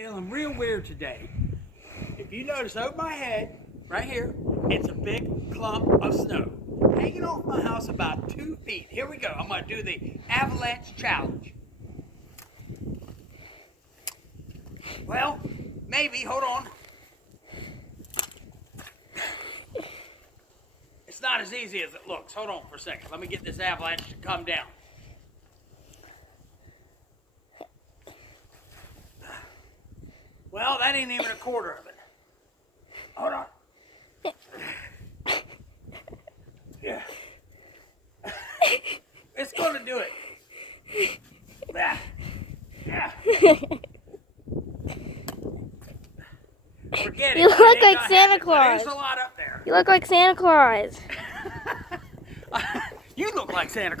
Feeling real weird today. If you notice over my head, right here, it's a big clump of snow. Hanging off my house about 2 feet. Here we go. I'm going to do the avalanche challenge. Well, maybe. Hold on. It's not as easy as it looks. Hold on for a second. Let me get this avalanche to come down. Well, that ain't even a quarter of it. Hold on. Yeah. It's going to do it. Yeah. Yeah. Forget it. You look like Santa Claus. There's a lot up there. You look like Santa Claus. You look like Santa Claus.